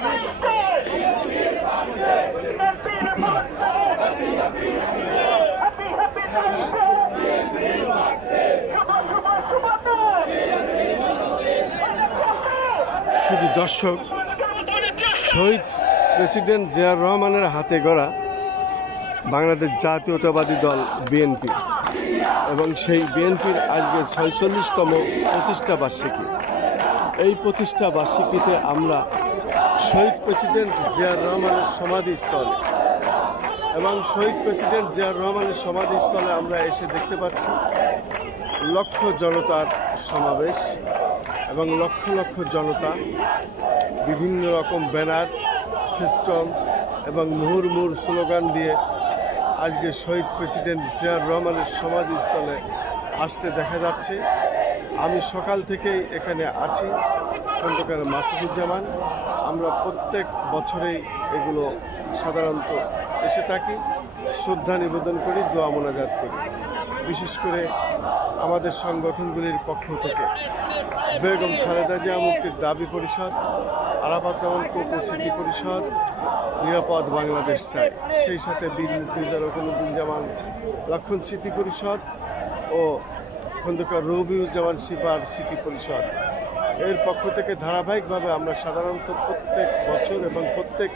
শুধু দর্শক, শহীদ প্রেসিডেন্ট জিয়াউর রহমানের হাতে গড়া বাংলাদেশ জাতীয়তাবাদী দল বিএনপি এবং সেই বিএনপির আজকে ৪৬তম প্রতিষ্ঠা বার্ষিকী। এই প্রতিষ্ঠা বার্ষিকীতে আমরা শহীদ প্রেসিডেন্ট জিয়াউর রহমানের সমাধিস্থলে এবং শহীদ প্রেসিডেন্ট জিয়াউর রহমানের সমাধিস্থলে আমরা এসে দেখতে পাচ্ছি লক্ষ জনতার সমাবেশ এবং লক্ষ লক্ষ জনতা বিভিন্ন রকম ব্যানার, ফেস্টন এবং মুহুর্মুহুর স্লোগান দিয়ে আজকে শহীদ প্রেসিডেন্ট জিয়াউর রহমানের সমাধিস্থলে আসতে দেখা যাচ্ছে। আমি সকাল থেকেই এখানে আছি, খন্দকার মাসুদুজ্জামান। আমরা প্রত্যেক বছরেই এগুলো সাধারণত এসে থাকি, শ্রদ্ধা নিবেদন করি, দোয়া মোনাজাত করি। বিশেষ করে আমাদের সংগঠনগুলির পক্ষ থেকে বেগম খালেদা জিয়া মুক্তির দাবি পরিষদ, আরাফাত রহমান কোকো স্মৃতি পরিষদ, নিরাপদ বাংলাদেশ চাই, সেই সাথে বীর মুক্তিযোদ্ধা রুকনুদ্দিন লক্ষণ স্মৃতি পরিষদ ও খন্দকার রবিউজ্জামান সিপার স্মৃতি পরিষদ এর পক্ষ থেকে ধারাবাহিকভাবে আমরা সাধারণত প্রত্যেক বছর এবং প্রত্যেক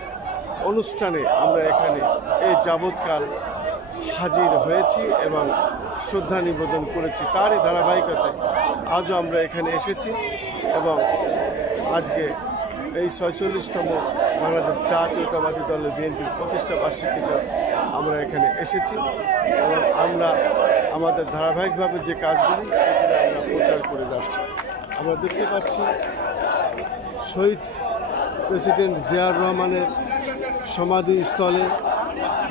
অনুষ্ঠানে আমরা এখানে এই যাবৎকাল হাজির হয়েছি এবং শ্রদ্ধা নিবেদন করেছি। তারই ধারাবাহিকতায় আজও আমরা এখানে এসেছি এবং আজকে এই ৪৬তম বাংলাদেশ জাতীয়তাবাদী দলের বিএনপির প্রতিষ্ঠা বার্ষিকীতে আমরা এখানে এসেছি এবং আমরা আমাদের ধারাবাহিকভাবে যে কাজগুলি সেগুলি আমরা প্রচার করে যাচ্ছি। আমরা দেখতে পাচ্ছি শহীদ প্রেসিডেন্ট জিয়াউর রহমানের সমাধিস্থলে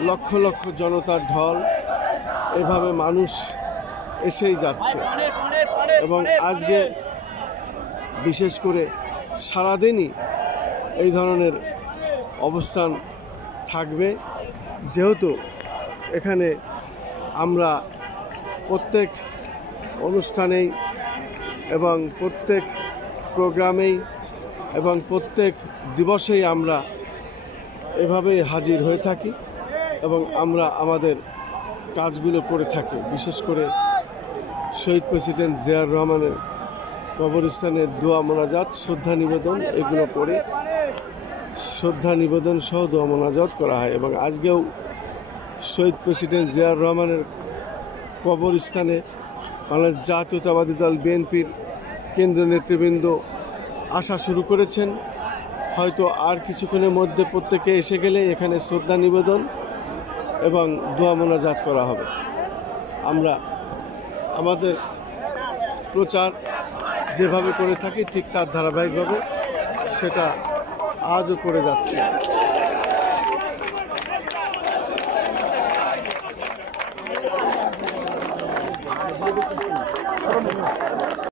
লক্ষ লক্ষ জনতার ঢল, এভাবে মানুষ এসেই যাচ্ছে এবং আজকে বিশেষ করে সারাদিনই এই ধরনের অবস্থান থাকবে, যেহেতু এখানে আমরা প্রত্যেক অনুষ্ঠানেই এবং প্রত্যেক প্রোগ্রামেই এবং প্রত্যেক দিবসেই আমরা এভাবেই হাজির হয়ে থাকি এবং আমরা আমাদের কাজগুলো করে থাকি। বিশেষ করে শহীদ প্রেসিডেন্ট জিয়াউর রহমানের কবরস্থানের দোয়া মোনাজাত, শ্রদ্ধা নিবেদন এগুলো করে শ্রদ্ধা নিবেদন সহ দোয়া মোনাজাত করা হয় এবং আজকেও শহীদ প্রেসিডেন্ট জিয়াউর রহমানের কবরস্থানে বাংলাদেশ জাতীয়তাবাদী দল বিএনপির কেন্দ্রীয় নেতৃবৃন্দ আসা শুরু করেছেন। হয়তো আর কিছুক্ষণের মধ্যে প্রত্যেকে এসে গেলে এখানে শ্রদ্ধা নিবেদন এবং দোয়া মোনাজাত করা হবে। আমরা আমাদের প্রচার যেভাবে করে থাকি ঠিক তার ধারাবাহিকভাবে সেটা আজও করে যাচ্ছে।